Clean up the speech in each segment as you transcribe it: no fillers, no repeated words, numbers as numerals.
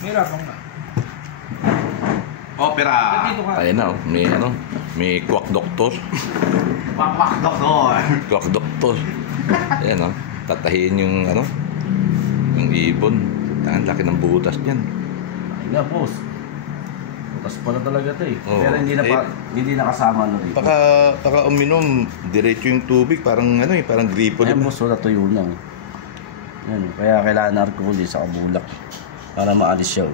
May rapang ka. Opera. Ayan na, may ano, may quack doctor. Quack doctor. Quack doctor. Ayan o, tatahiin yung ano, yung ibon. Ang laki ng butas niyan. Ay nga, boss. Butas pala talaga ito eh. Oo. Pero hindi nakasama na dito. Baka uminom, diretso yung tubig, parang ano eh, parang gripo. Ayan, diba? boss, wala tuyo na. Ayan, kaya kailangan na alcohol sa kabulak para maalis siya.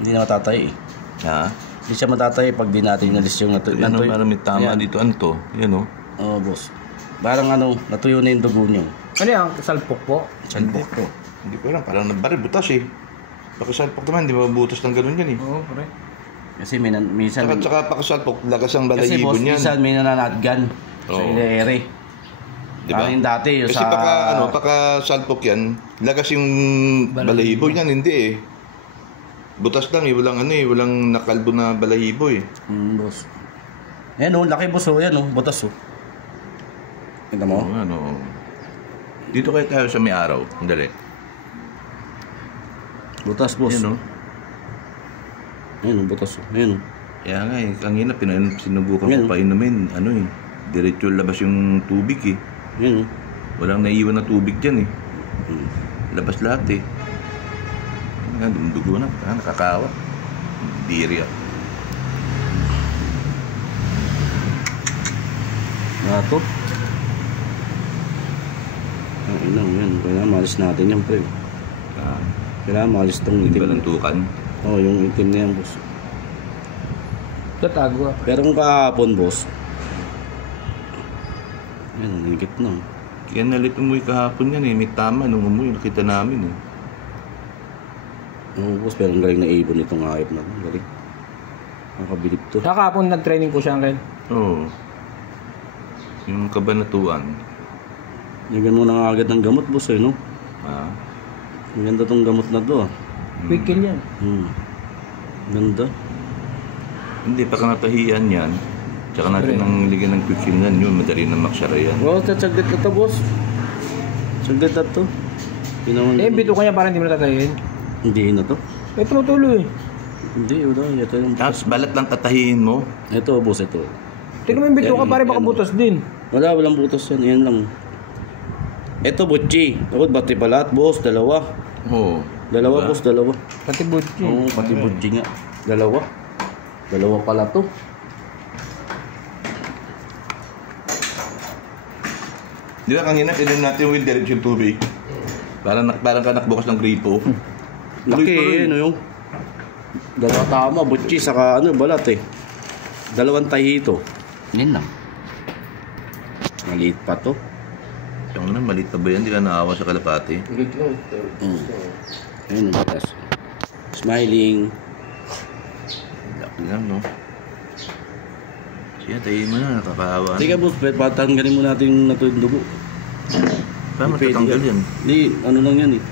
Hindi na matatay eh. Ha? Hindi siya matatay pag di natin inalis yung natuyo. Yan o, parang may tama dito. Ano to? Yan o. Oo, boss. Parang ano, natuyo na yung dugo niyo. Ano yung salpok po? Salpok to. Hindi ko alam, parang nabari, butas eh. Pakasalpok naman, di ba butas ng ganun yan eh. Oo, pare. Kasi minsan... Tsaka pakasalpok, lakas ang Kasi balahibo boss, niyan. minsan may nananatgan sa Oo. ere. Diba? Parang yung dati, Kasi sa... pakasalpok yan, lagas yung balahibo niyan, hindi eh. Butas lang eh, walang nakalbo na balahibo eh. boss. Ayan o, laki boss o, ayan o, butas o. Kita mo? Oo, ano. Dito kayo tayo sa may araw, dali. Butas boss. Ayan o. Ayan o, butas o, ayan o. Kaya nga eh, kanina sinubukan Ayan. ko pa inumin, ano eh. Diretso labas yung tubig eh. Ayan o. Walang naiwan na tubig dyan eh. Labas lahat eh. Dumdugo na, nakakawa. Diri ah. Nato. Ayun lang, yan. Kailangan maalis natin yan, pre. Kailangan maalis itong Hindi itim. balantukan. Oo, yung itim na yan, boss. Tatago ah. Pero kung kahapon, boss. Ayan, higit na. Kaya nalit umuwi kahapon yan eh. May tama nung umuwi, nakita namin eh. Oo, boss, pero ang galing na ibon itong hayop na ito. Galing. Nakabilib to. Kakapon nag-training ko siya ngayon. Oo. Yung kabanatuan. Nagyan mo na agad ng gamot, boss, eh, no? Ah. Ang ganda tong gamot na to, ah. Quick kill yan. Ganda. Hindi, pagka natahian yan, tsaka natin ang ligyan ng quicksilnan yun, madali na maksara yan. Oo, saglit na to, boss. Saglit na to. Bito ko niya para hindi mo natatayin. Hindi na to. Tuloy. Hindi, wala. Ito yung... Tapos balat lang tatahiin mo. Ito, boss, ito. Tingnan mo yung bito ka pare baka butas din. Walang butas yan. Yan lang. Ito, butchi. Ako, bati pa lahat, boss. Dalawa. Oo. Dalawa, Diba? boss. Dalawa. Pati butchi. Oo, pati butchi nga. Dalawa. Dalawa pala to. Di ba kanina, tinan natin yung diretso yung tubig. Parang ka nakbukas ng gripo. Laki, ano yung... Dalawa tama, butchi, saka ano, balat eh. Dalawang tahito. Yan lang. Maliit pa to. Yung na, maliit na ba yan? Di ka naawa sa kalapati. Ayun, batas. Smiling. Laki lang, no? Siya, tayo mo na, nakakahawa. Sige, boss, patanggalin mo natin na to yung dugo. Paano matatanggal yan? Hindi, ano lang yan eh.